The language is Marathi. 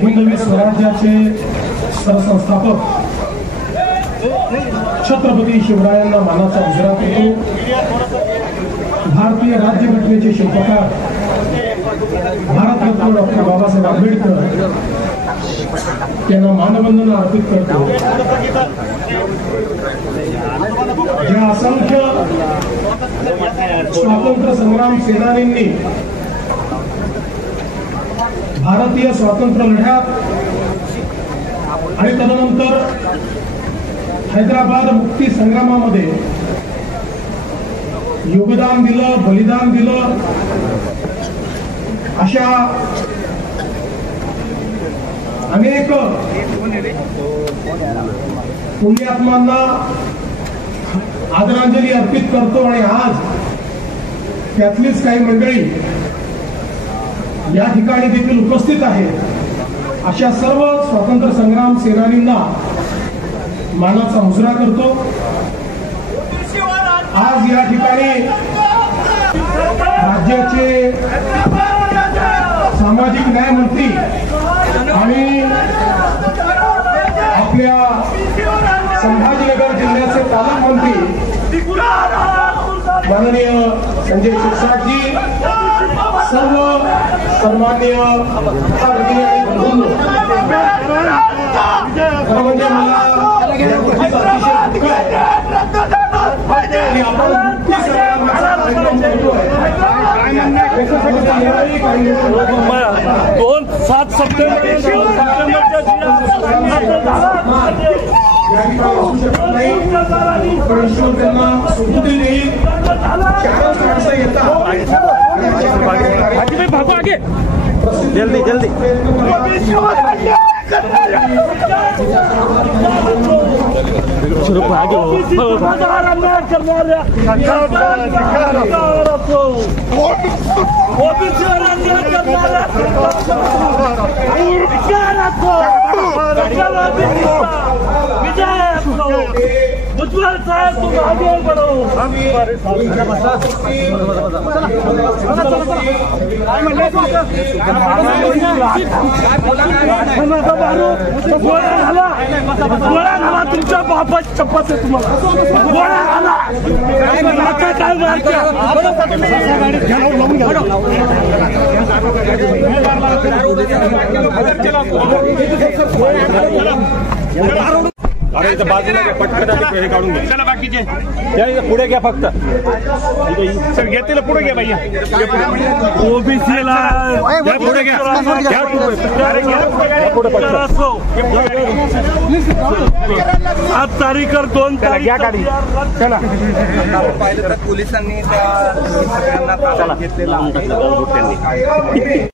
हिंदवी स्वराज्याचे सरसंस्थापक छत्रपती शिवरायांना मानाचा मुजरा करतो। भारतीय राज्यघटनेचे शिल्पकार भारतरत्न डॉक्टर बाबासाहेब आंबेडकर त्यांना मानवंदना अर्पित करतो। ज्या असंख्य स्वातंत्र्य संग्राम सेनानींनी भारतीय स्वातंत्र्य लढ्यात आणि तदनंतर हैदराबाद मुक्ती संग्रामामध्ये योगदान दिलं, बलिदान दिलं, अशा अनेक पुण्यात्मांना आदरांजली अर्पित करतो। आणि आज त्यातलीच काही मंडळी या ठिकाणी देखील उपस्थित आहेत। अशा सर्व स्वातंत्र्य संग्राम सेनानींना मानाचा मुजरा करतो। आज या ठिकाणी राज्याचे सामाजिक न्याय मंत्री आणि आपल्या संभाजीनगर जिल्ह्याचे पालकमंत्री माननीय संजय शिरसाटजी, सर्व सन्माननीय म्हणजे मला या गोष्टीचा अतिशय दुःख आहे की आपण मुक्ती संग्रामाचा कार्यक्रम करतोय। 7 सप्टेंबर त्यांना सुबुद्धी देईल। 4 माणसं येतात जल्दी जल्दी उज्ज्वल साहब तुम आगे बढ़ो। गोळा घाला तुमच्या बापाची चप्पत आहे तुम्हाला। गोळा घाला काय अरे इथं बाजूला घ्या, पटकन हे काढून घ्या। चला बाकीचे पुढे घ्या, फक्त सर घेतलेलं पुढे घ्या भैया। ओबीसीला पुढे घ्या, आज तारीख 2 तारीख गाडी चला। पाहिलं तर पोलिसांनी त्या सगळ्यांना घेतलेला आहे।